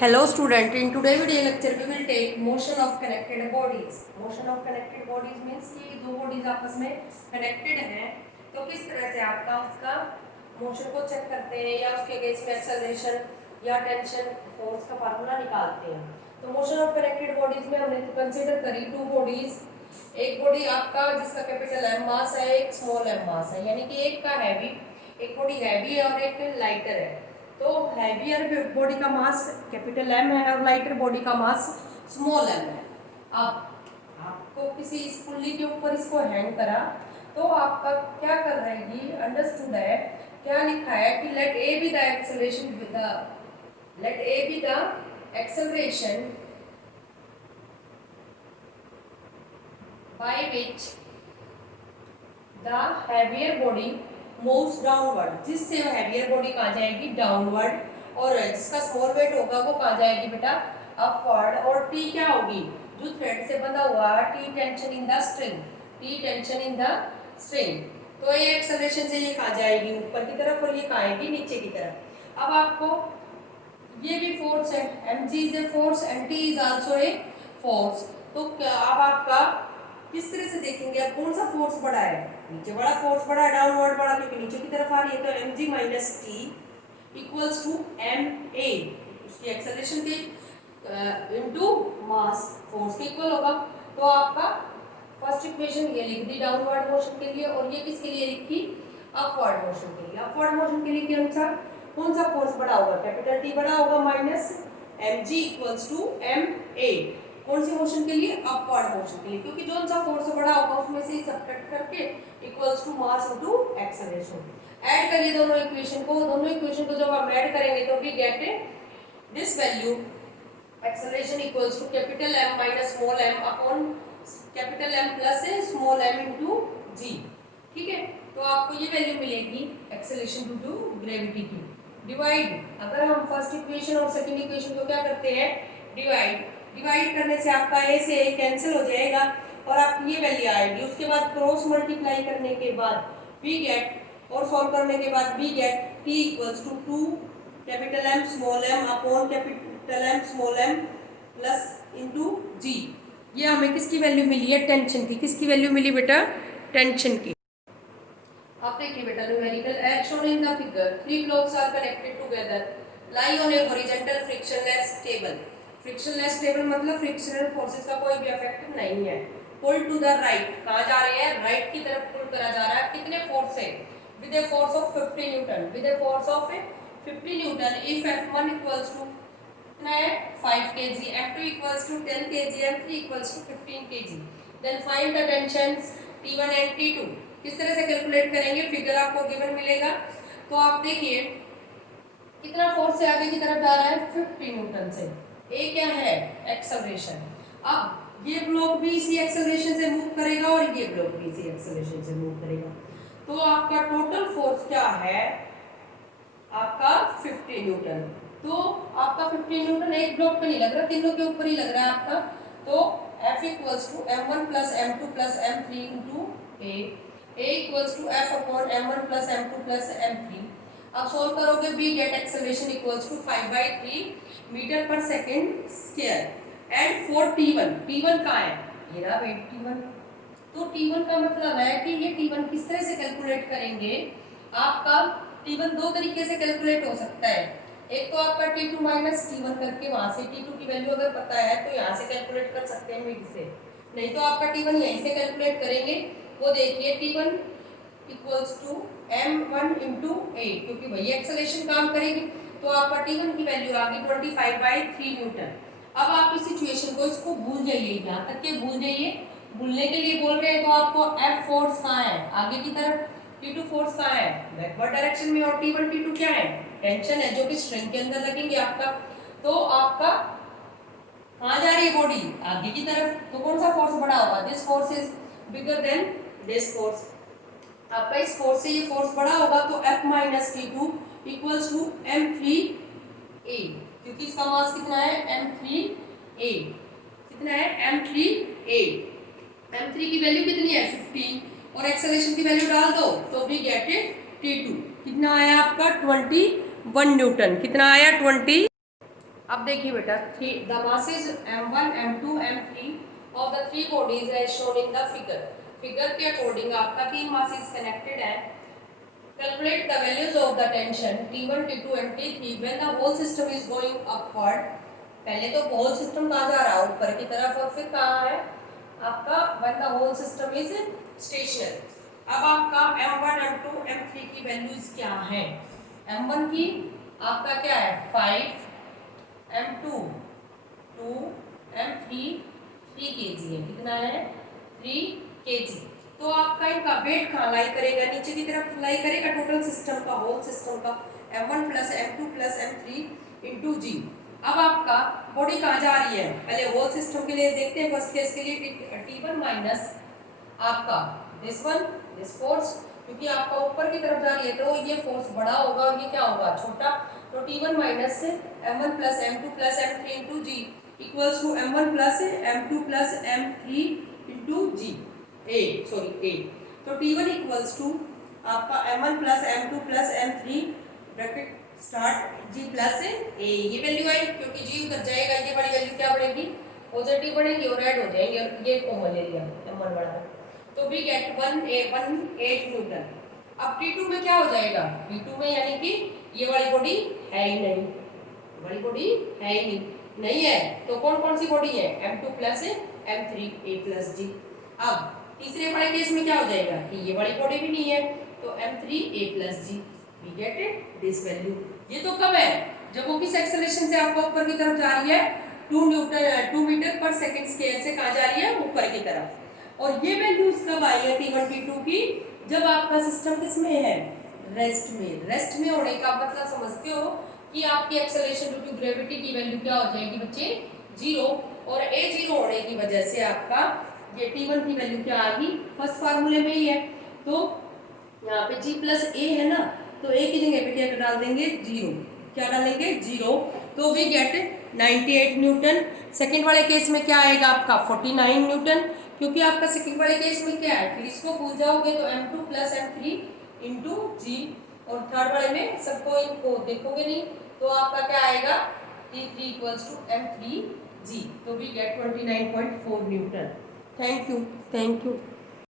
Hello student, in today video lecture we will take motion of connected bodies. Motion of connected bodies means कि दो bodies आपस में connected हैं, तो किस तरह से आपका उसका motion को check करते हैं या उसके against में acceleration या tension force का फार्मूला निकालते हैं। तो motion of connected bodies में हमने consider करी two bodies, एक बॉडी आपका जिसका कैपिटल M मास है, एक स्मॉल m मास है, यानी कि एक का हैवी, एक बॉडी हैवी है और एक लाइटर है। तो हैवियर बॉडी का मास कैपिटल M है और लाइटर बॉडी का मास स्मॉल m है। अब आपको किसी इस पुल्ली के ऊपर इसको हैंग करा तो आपका क्या कर रहेगी, अंडरस्टूड है, क्या लिखा है कि let a be the acceleration with the let a be the acceleration by which the heavier body moves downward, जिससे हैवियर बॉडी कहाँ जाएगी, डाउनवर्ड, और जिसका स्मॉल वेट होगा वो कहाँ जाएगी बेटा, अपवर्ड। और टी क्या होगी, जो थ्रेड से बंधा हुआ T tension in the string, T tension in the string. तो ये एक्सेलरेशन से ये कहाँ जाएगी, ऊपर की तरफ, और ये कहाँ आएगी, नीचे की तरफ। अब आपको ये भी फोर्स है, mg is a force and t is also a force. तो अब आपका किस तरह से देखेंगे, अब कौन सा फोर्स बड़ा है, नीचे वाला फोर्स बड़ा है, डाउनवर्ड बड़ा, क्योंकि नीचे की तरफ आ रही है। तो mg minus T equals to ma, उसकी एक्सेलरेशन के इनटू मास फोर्स के इक्वल होगा। तो आपका फर्स्ट इक्वेशन ये लिख दी डाउनवर्ड मोशन के लिए, और ये किसके लिए लिखी, अपवर्ड मोशन के लिए। अपवर्ड मोशन के लिए कौन सा फोर्स बड़ा होगा, कैपिटल टी बड़ा होगा, minus mg equals to ma, कौन सी मोशन के लिए, अपवर्ड मोशन के लिए, क्योंकि जो सा फोर्स बड़ा होगा उसमें से सब्ट्रैक्ट करके equals to mass into acceleration. Add करिए दोनों इक्वेशन को जब हम ऐड करेंगे तो we get this value, acceleration equals to capital M minus small m upon capital M plus small m into g। ठीक है, तो आपको ये वैल्यू मिलेगी एक्सेलरेशन ड्यू टू ग्रेविटी की। डिवाइड, अगर हम फर्स्ट इक्वेशन और सेकंड इक्वेशन को क्या करते हैं, डिवाइड करने से आपका a से a कैंसिल हो जाएगा और आपकी ये वैल्यू आएगी। उसके बाद क्रॉस मल्टीप्लाई करने के बाद वी गेट, और सॉल्व करने के बाद we get t equals to 2 capital M small m upon capital M small m plus into g। ये हमें किसकी वैल्यू मिली है, टेंशन की। किसकी वैल्यू मिली बेटा, टेंशन की। अब देखिए बेटा, numerical as shown in the figure, 3 blocks are connected together lie on a horizontal frictionless table. Frictionless table मतलब फ्रिक्शनल फोर्सेस का कोई भी इफेक्ट नहीं है। पुल टू द राइट, कहाँ जा रहे हैं, राइट की तरफ पुल करा जा रहा है। कितने फोर्स से, with a force of 50 newton, with a force of 50 newton. If F1 equals to कितना है, 5 kg, F2 equals to 10 kg, M3 equals to 15 kg। Then find the tensions T1 and T2। किस तरह से calculate करेंगे, figure आपको given मिलेगा। तो आप देखिए कितना फोर्स से आगे की तरफ जा रहा है, 50 न्यूटन से। ए क्या है, एक्सेलरेशन। अब ये ब्लॉक भी इसी एक्सेलरेशन से मूव करेगा और ये ब्लॉक भी इसी एक्सेलरेशन से मूव करेगा। तो आपका टोटल फोर्स क्या है, आपका 50 न्यूटन। तो आपका 50 न्यूटन एक ब्लॉक पे नहीं लग रहा, तीनों के ऊपर ही लग रहा है आपका। तो F equals to m1 plus m2 plus m3 into a equals to F upon m1 plus m2 plus m3। अब सोल्व करोगे, we get acceleration equals to 5/3 metre पर second square and for T1। T1 कहाँ है, ये रहा भाई T1। तो T1 का मतलब है कि ये T1 किस तरह से कैलकुलेट करेंगे, आपका T1 दो तरीके से कैलकुलेट हो सकता है। एक तो आपका T2 माइनस T1 करके वहां से T2 की वैल्यू अगर पता है तो यहाँ से कैलकुलेट कर सकते हैं मिड से, नहीं तो आपका T1 यहीं से कैलकुलेट करेंगे। वो देखिए T1 equals to m1 into a, क्योंकि वही एक्सेलरेशन काम करेगी। तो आपका T1 की वैल्यू आ गई 25/3 न्यूटन। अब आप इस सिचुएशन को, इसको भूल जाइए, यहाँ तक के भूल जाइए। भूलने के लिए बोल रहे हैं तो आपको F फोर्स कहाँ है, आगे की तरफ, T2 फोर्स कहाँ है, बैकवर्ड डायरेक्शन में, और T1 T2 क्या है, टेंशन है, जो कि स्ट्रिंग के अंदर लगेंगे आपका। तो आपका कहाँ जा रही है बॉडी, आगे की तरफ। तो कौन सा फोर्स बड़ा होगा, this force is bigger than this force. आपका इस फोर्स से ये फोर्स बड़ा होगा, तो F minus T2 equals to M3a, क्योंकि इसका मास कितना है, M3a। कितना है, M3a। M3 की वैल्यू कितनी है, 15, और एक्सेलरेशन की वैल्यू डाल दो तो भी गेट इट T2। कितना आया आपका, 21 न्यूटन। कितना आया, 21 अब देखिए बेटा, three the masses m1 m2 m3 of the three bodies as shown in the figure. Figure के अकॉर्डिंग आपका तीन masses कनेक्टेड है. Calculate the values of the tension T1, T2 and T3 when the whole system is going upward. पहले तो whole system कहाँ जा रहा है, ऊपर की तरफ, और फिर कहाँ है आपका when the whole system is stationary. अब आपका m1, m2, m3 की वैल्यूज क्या है? m1 की आपका क्या है 5, m2 2, m3 3 kg है. कितना है 3 kg. तो आपका इनका वेट कहाँ लाई करेगा, नीचे की तरफ लाई करेगा टोटल सिस्टम का, होल सिस्टम का m1 plus m2 plus m3 into जी. अब आपका बॉडी कहाँ जा रही है, पहले होल सिस्टम के लिए देखते हैं. फर्स्ट केस के लिए T1 माइनस आपका दिस वन दिस फोर्स, क्योंकि आपका ऊपर की तरफ जा रही है तो ये फोर्स बड़ा होगा और ये क्या होगा छोटा. तो T1 minus m1 plus m2 plus m3 into g equals to m1 plus m2 plus m3 into g a. तो T1 इक्वल्स टू आपका m1 plus m2 plus m3 bracket start g plus a. ये value आई, क्योंकि जी उधर जाएगा, ये वाली value क्या बढ़ेगी पॉजिटिव बढ़ेगी और ऐड हो जाएंगे, और ये कॉमन ले लिया m1 बड़ा. तो वी गेट 18 न्यूटन. अब T2 में क्या हो जाएगा, T2 में यानी कि ये वाली बॉडी है ही नहीं, वाली बॉडी है ही नहीं है. तो कौन कौन सी बॉडी है m2 plus m3 a plus जी. अब तीसरे वाले केस में क्या हो जाएगा कि ये वाली बॉडी भी नहीं है, तो m3 a plus g. We get this value. ये तो कब है, जब वो किस एक्सेलरेशन से आपको ऊपर की तरफ जा रही है 2 मीटर पर सेकंड स्केल से कहाँ जा रही है ऊपर की तरफ. और ये वैल्यूज कब आई है T1 T2 की, जब आपका सिस्टम किसमें है रेस्ट में. रेस्ट में होने का मतलब समझते हो कि आपकी एक्सेलरेशन ड्यू टू ग्रेविटी की वैल्यू क्या हो जाएगी बच्चे 0, और a 0 होने की वजह से आपका ये T1 की वैल्यू क्या आ गई फर्स्ट फार्मूले में ही है. तो यहाँ पे g प्लस ए है ना, तो a की जगह पे क्या डाल देंगे 0. क्या डालेंगे 0. तो वी गेट 98 न्यूटन. सेकेंड वाले केस में क्या आएगा आपका 49 न्यूटन, क्योंकि आपका सेकेंड वाले केस में क्या है, फिर इसको भूल जाओगे तो m2 प्लस m3 इंटू जी, और थर्ड वाले में सबको इनको देखोगे नहीं तो आपका क्या आएगा T3 equals to m3 g. तो we get 29.4 newton. Thank you.